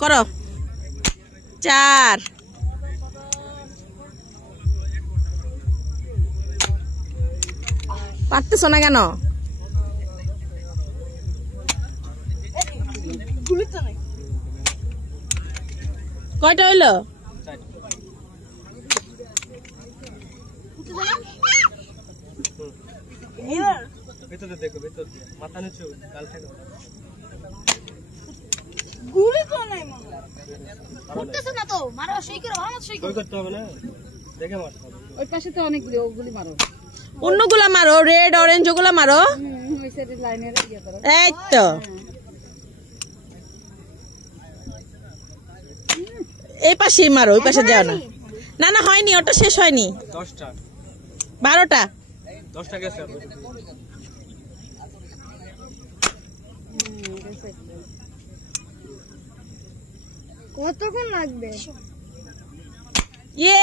করো 4 পারতেছ না কেন? কয়টা হইলো? ভিতরে দেখো, ভিতর দিয়ে মাথা নিচু গাল ঠেকাও। গুলি তো নাই মামা উঠতেছ না তো মারো সেই করে ভালো সেই কই করতে হবে না, দেখে মারতে হবে। ওই পাশে তো অনেকগুলি ওগুলি মারো, অন্যগুলা মারো, রেড অরেঞ্জ ওগুলা মারো। ওই সাইডে লাইনের ইয়ে করো। এই তো এই পাশেই মারো, ওই পাশে যাও না। না না হয়নি, ওটা শেষ হয়নি। 10টা 12টা 10টা গেছে। কতক্ষণ লাগবে? ইয়ে